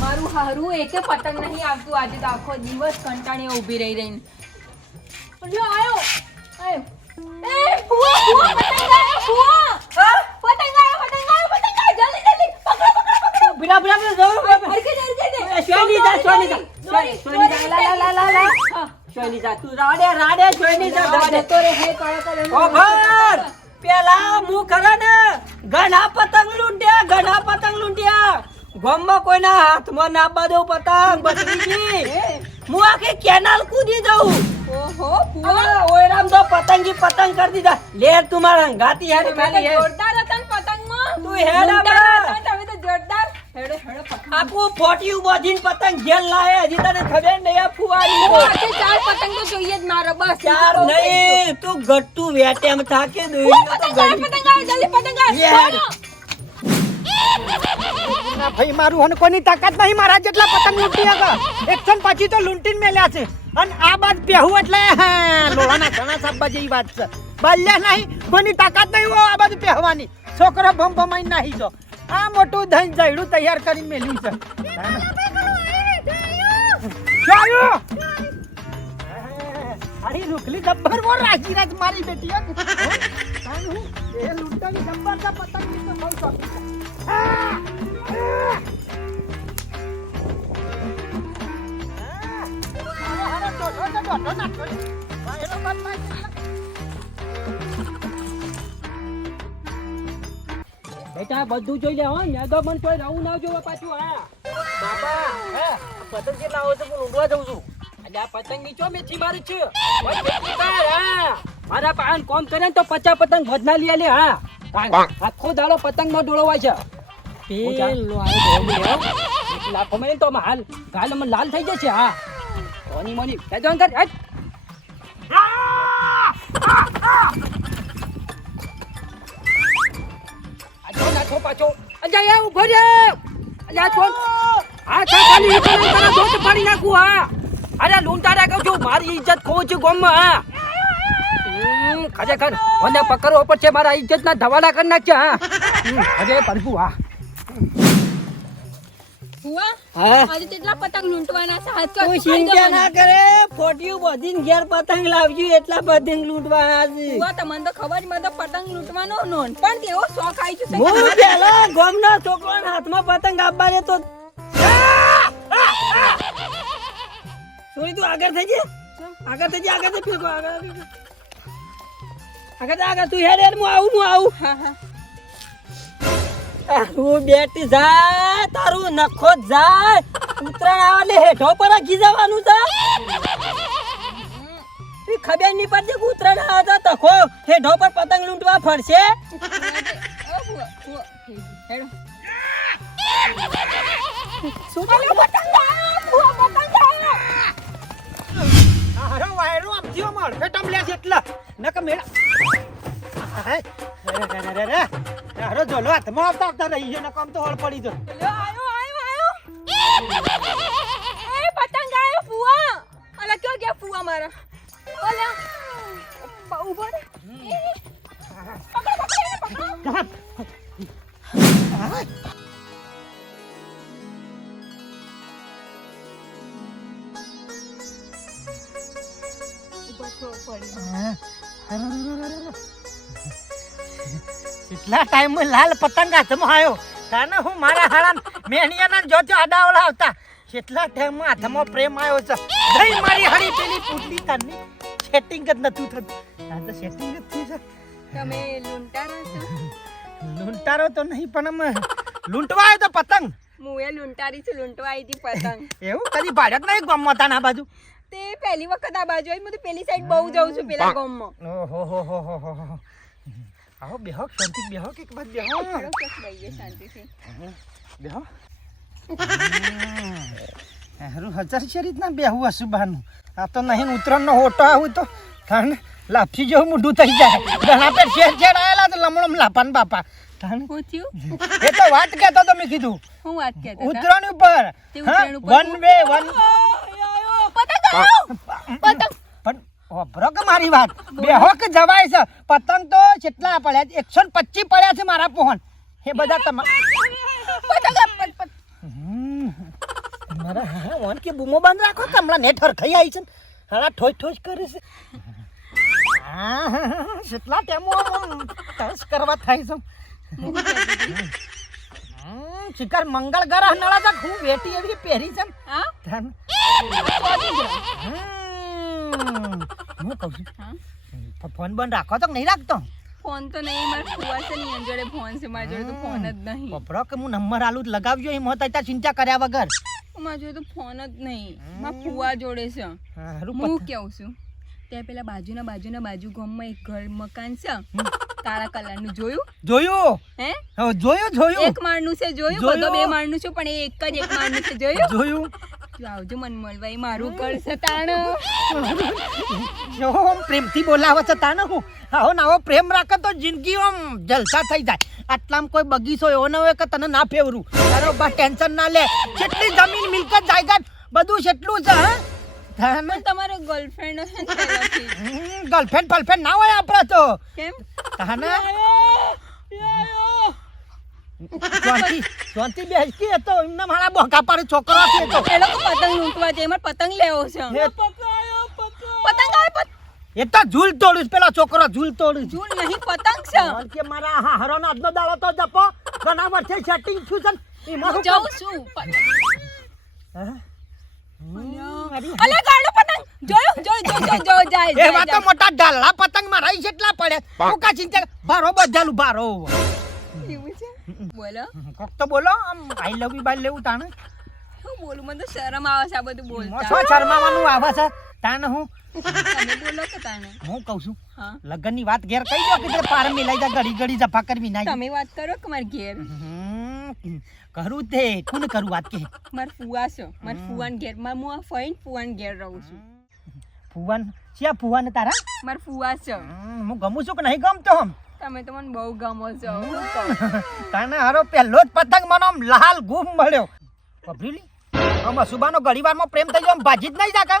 મારું હારું એકે પતંગ નહીં આવતું આજે તો આખો દિવસ કંટાળીને ઊભી રહી રહીને. લ્યો આયો આયો. એ ફુવા ફુવા પતંગ આયો ફુવા. હા પતંગ આયો જલ્દી જલ્દી પકડો પકડો પકડો. બિલા બિલા જવું હરકે દે સોની જા સોની જા તું રાડે સોની જા જતો રે હે કાળા ઓ ભર પેલા મુ ખરા ને ઘણા પતંગ લૂંટ્યા ગામમાં કોઈના હાથમાં ના બાદો પતંગ બચરીજી હું આખી કેનાલ કૂદી જાઉં. ઓહો ફુવા ઓયરામ તો પતંગી પતંગ કરી દીધા. લેર તુમારા ગાતી હેડ ખાલી હે જોરદાર હતા ને પતંગમાં. તું હેડ જોરદાર હવે. હતા ને તમે તો જોરદાર. હેડો હેડો પકડો. આખું ફોટિયું બોધીને પતંગ જેલ લાય હજી તને ખબર નહીં આ ફુવાડી આજે 4 પતંગ તો જોઈએ જ મારો બસ. ચાર નહીં તું ગટ્ટુ વેટેમ થાકે દોઈ પતંગ આયો જલ્દી પતંગ આયો. ના ભાઈ મારું હન કોની તાકાત નહીં મારા જેટલા પતંગ લૂંટી આગા 125 તો લૂંટીને મેલ્યા છે અને આ બાદ પહેવું એટલે લોહાના ઘણા સાબા જેવી વાત છે બાલ્યા નહીં કોની તાકાત નહીં હો આ બાજુ પહેવાની છોકરો ભમ ભમાઈ નાહી જો આ મોટું ધન જઈડું તૈયાર કરીને મેલ્યું છે ચાયો અરે રૂખલી ગબ્બર મોર રાજીરાજ મારી બેટી એ લૂંટાની ગબ્બર કા પતંગ ની તો બહુ શોખીન છે બેટા બધું જોઈ લે હો મેદો મન તોય રહું ના જોવા પાછું આ બાબા હે પતંગ કેટલા આવે છે હું ઊંઘવા જાઉં છું અને આ પતંગ ની ચો મેથી મારી છે મારા પાન કોમ કરે ને તો 50 પતંગ વધના લે લે હા આખો દાડો પતંગ માં ડોળવાય છે પેલો આયો ધોમી લાખો મેં તો હાલ ગાલ માં લાલ થઈ જશે હા કોની મોની કે જો અંદર હટ નાખો પાછો અજય ઉભો રે અલ્યા છોડ હા ખાલી તારા દોત પાડી નાખું હા અરે લૂંટારા કહું છું મારી ઇજ્જત ખો છે ગોમમાં હા ખરેખર મને પકડવો પડશે મારા ઇજ્જત ના ધવાડા કરી નાખશે હા અરે પડવું હા ફુવા હા આજે કેટલા પતંગ લૂંટવાના છે હાથ કોઈ ચિંતા ના કરે ફોટિયું બધીને ઘેર પતંગ લાવજો એટલા પતંગ લૂંટવાના છે ફુવા તમને તો ખબર મને તો પતંગ લૂંટવાનો નોન પણ તેવો શોખ આવી છે હું પેલા ગોમના છોકરાના હાથમાં પતંગ આપવા દે તો સોરી તું આગળ થઈ જા આગળ ફેંકો આગળ તું હેડ હું આવું હા હા તારું બેટી જાય તારું નખો જાય ઉતરાણ આવે હેઠો પર રાખી જવાનું છે તું ખબર નહીં પડતી કે ઉતરાણ આવે તો તખો હેઠો પર પતંગ લૂંટવા ફરશે ઓ ફુવા ફુવા હેડો સુટલો પતંગ આયો ફુવા પતંગ આયો હારો વાયરો આપજો માર બેટા લે છે એટલે નક મેળા રે હારો જોલો હાથમાં આવતા રહી છે નકમ તો હળ પડી જો આયો એ પતંગ આયો ફુવા અલા ક્યાં ગયા ફુવા મારા ઓલા ઉભો રે પકડો કેટલા ટાઈમ લાલ પતંગ હાથમાં આવ્યો તાને હું મારા હાડા મેણિયાના જોજો આડાવલા આવતા કેટલા ટાઈમ હાથમાં પ્રેમ આવ્યો છે જઈ મારી હળી પેલી પૂટલી તારની સેટિંગ જ નતું થતું આ તો સેટિંગ જ થયું છે તમે લૂંટારા છો લૂંટારો તો નહીં પણ અમે લૂંટવા આવ્યો તો પતંગ હું એ લૂંટારી છું લૂંટવા આવી હતી પતંગ એવું કદી ભાડક નહીં ગામમાં તાના બાજુ તે પહેલી વખત આ બાજુ આવી હું તો પેલી સાઈડ બહુ જાઉં છું પેલા ગામમાં ઓહો હો હો હો હો આવો બેહો શાંતિ બેહો કે બાદ બેહો ચલો કે બઈએ શાંતિથી બેહો હારું હજાર છે રીતના બેહું હશું બહારનું આ તો નહીં ઉતરણનો હોટો આવું તો થાને લાફી જેવું મોઢું થઈ જાય ઘણા પર શેર આયેલા તો લમણમ લાપાન બાપા થાને હું થયું એ તો વાત કહેતો તો મેં કીધું હું વાત કહેતા હતા ઉતરણ ઉપર તે હા ઉતરાણ ઉપર વન વે વન પતંગ આયો પતંગ પણ ઓભરો કે મારી વાત બેહો કે જવાય છે પતંગ તો કેટલા પડ્યા 125 પડ્યા છે મારા પોહન એ બધા તમારા પતંગ મોહન કે બૂમો બંધ રાખો કે હમણાં નેટ હરખાઈ આવી છે હાલા ઠોજ ઠોજ કરે છે કેટલા ટેમો ટચ કરવા થાય છે શિકાર મંગળ ગ્રહ નળા તક હું બેટી એવી પહેરી છે હા હું કહું છું ફોન બંધ રાખો તો નહીં રાખતો ફોન તો નહીં મારા ફુવા છે ની જોડે ફોન છે મારા જોડે તો ફોન જ નહીં પપરો કે હું નંબર આલું લગાવજો એમ હોતા ત્યાં ચિંતા કર્યા વગર મારા જોડે તો ફોન જ નહીં મારા ફુવા જોડે છે હું કેવું છું ત્યાં પેલા બાજુ ગામમાં એક ઘર મકાન છે કાળા કલરનું જોયું હે જોયું એક માળનું છે જોયું બધો બે માળનું છે પણ એ એક જ એક માળનું છે જોયું તું આવજો મન મળવા એ મારું ઘર છે તાણ જો પ્રેમથી બોલાવે છે તાને હું આવો નાવો પ્રેમ રાખે તો જિંદગી આમ જલસા થઈ જાય આટલામાં કોઈ બગીચો એવો ન હોય કે તને ના ફેવરું તારો બા ટેન્શન ના લે જેટલી જમીન મિલકત જાયદાદ બધું જેટલું છે પણ તમારો ગર્લફ્રેન્ડ હશે ને પહેલાથી ગર્લફ્રેન્ડ ફલફ્રેન્ડ ના હોય આપણે તો કેમ તાને શાંતિ બેસકી હતો એમને મારા બોકા પાડે છોકરો છે તો એ લોકો પતંગ લૂંટવા જાય એમાં પતંગ લેવો છે પતંગ આવે એ તો ઝૂલ તોડું પેલા છોકરો ઝૂલ તોડું ઝૂલ નહીં પતંગ છે કે મારા હારો નો આજનો દાડો તો જપો ઘણા વર્ષે સેટિંગ થયું છે એમાં હું જાઉં છું હા અલે ગાડો પતંગ જોયો જાય એ વાત તો મોટા ડાલડા પતંગ માં રહી કેટલા પડે તું કા ચિંતા બારો બજાલું બારો એવું છે બોલો કોક તો બોલો આમ આઈ લવ યુ બાય લેવું તાણે હું બોલું મને તો શરમ આવે છે આ બધું બોલતા શું શરમાવાનું આવે છે તાણે હું તમે બોલો કે તાણે હું કહું છું હા લગન ની વાત ઘેર કહી દો કે પાર મિલાઈ જા ઘડી જફા કરવી ના તમે વાત કરો કે માર ઘેર કરું તે કોને કરું વાત કે માર ફુવા છે માર ફુવાન ઘેર હું આ ફઈન ફુવાન ઘેર રહું છું ફુવાન ક્યાં ફુવાન તારા માર ફુવા છે હું ગમું છું કે નહીં ગમતો હમ તમે તો મને બહુ ગમો છો તને હારો પહેલો જ પતંગ મને આમ લાલ ગુમ મળ્યો પબરીલી આમાં સુબાનો ઘડીવારમાં પ્રેમ થઈ ગયો આમ ભાજી જ નહીં જાકા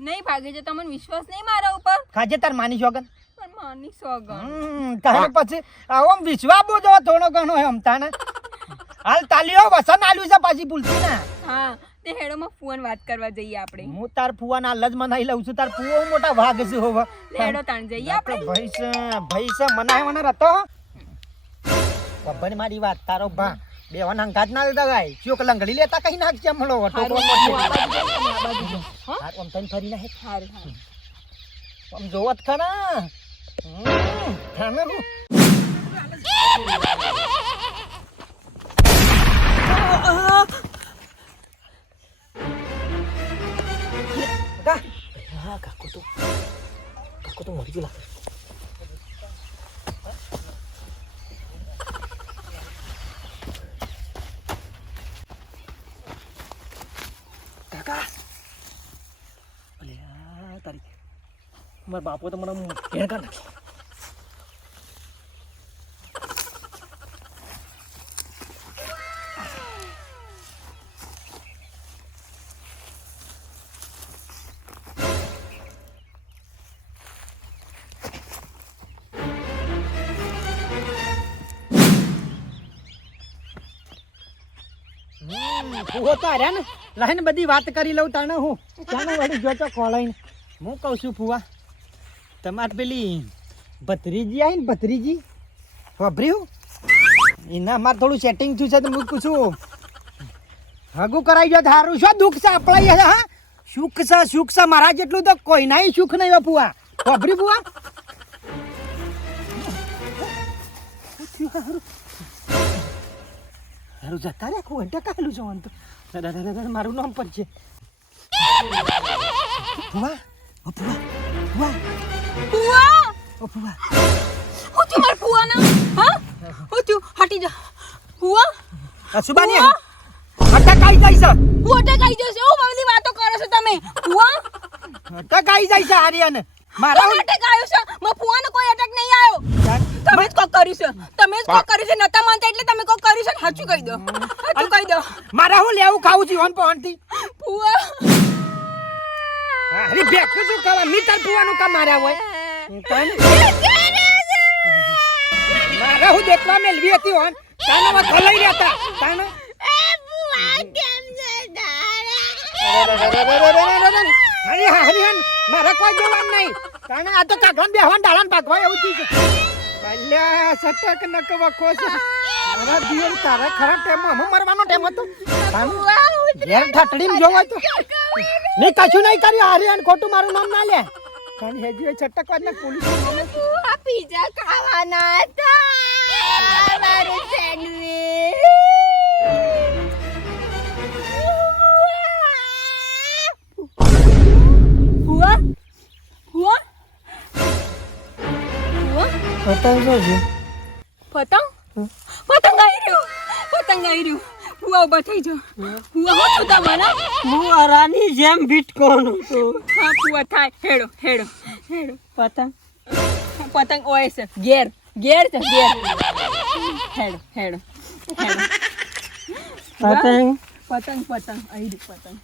નહીં ભાગે છે તમને વિશ્વાસ નહીં મારા ઉપર ખાજે તાર માની સોગન પણ માની સોગન તારે પછી આમ વિશ્વાસ બહુ જો થોડો ઘણો એમ તાને હાલ તાલીઓ વસન આલ્યું છે પાછી ભૂલતી ના હા તે હેડોમાં ફુવાન વાત કરવા જઈએ આપણે હું તાર ફુવાના હાલ જ મનાઈ લઉં છું તાર ફુવો મોટા વાઘ છે હોવા હેડો તાણ જઈએ આપણે ભાઈ છે મનાય મને રતો કબ્બન મારી વાત તારો ભા બેવાન અંગાત ના લેતા ગાય ચોક લંગડી લેતા કઈ નાખ છે મળો ટોપલો હા આમ તને ફરી ના હે આમ જોવત ખરા થામે હું કાકો તો મરી ગયો કાકા અલ્યા તારી મારા બાપો તો મને ઘેર કાઢ નાખી ફુવો તો હાર્યા ને લાઈને બધી વાત કરી લઉં તાણે હું ત્યાંનો વળી જોતો કોલાઈને હું કહું છું ફુવા તમારે પેલી ભત્રીજી આવી ને ભત્રીજી વાપર્યું એના અમારે થોડું સેટિંગ થયું છે તો હું પૂછું હગું કરાવી જો સારું શું દુઃખ છે આપણા હા સુખ છે મારા જેટલું તો કોઈ ના સુખ નહીં હોય ફુવા વાપરી ફુવા હારું જતા રે કોઈ ટકાયેલું છે તો દાદા મારું નામ પર છે ફુવા હું તું માર ફુવા ના હા હું તું હટી જા ફુવા સુબાની અટકાઈ જાય છે હું અટકાઈ જશે ઓ બધી વાતો કરો છો તમે ફુવા અટકાઈ જાય છે આર્યન મારા અટક આવ્યો છે માં ફુવાનો કોઈ અટક નહીં આવ્યો તમે જ કોક કર્યું છે નતા માનતા એટલે તમે કોક કર્યું છે સાચું કહી દો મારા હું લેવું ખાવું છું ઓન પહોંચ થી ફુવા અરે બેઠું છું ખાવા મીટર ફુવાનું કામ માર્યા હોય મારા હું દેખવા મેલવી હતી ઓન તાના માં ખલાઈ રહ્યા હતા તાના મારી હારી હન મારે કોઈ જોવાનું નહીં કારણ આ તો કાગડાને બેહવાન ડાળાને ભાગવા એવું થયું છે અલ્યા સટક નક વખો છે મારા દિયર તારે ખરા ટેમ માં મરવાનો ટેમ હતો ઘેર ઠાટડીમાં જોવાય તો નહીં કશું નહીં કર્યું હારી હન ખોટું મારું નામ ના લે કારણ હેજી છટકવાદ ને પોલીસ આ પીઝા ખાવાના હતા મારું સેન્ડવિચ હુઆ હુઆ હુઆ પતંગ જોજો પતંગ પતંગ આવી રહ્યું હુઆ ઉભા થઈ જાઓ હુઆ હો તો તમારા હું અરાની જેમ બીટ કોણ હતો હા હુઆ થાય હેડો પતંગ પતંગ ઓય છે ઘેર છે ઘેર હેડો પતંગ પતંગ આવી રહ્યું પતંગ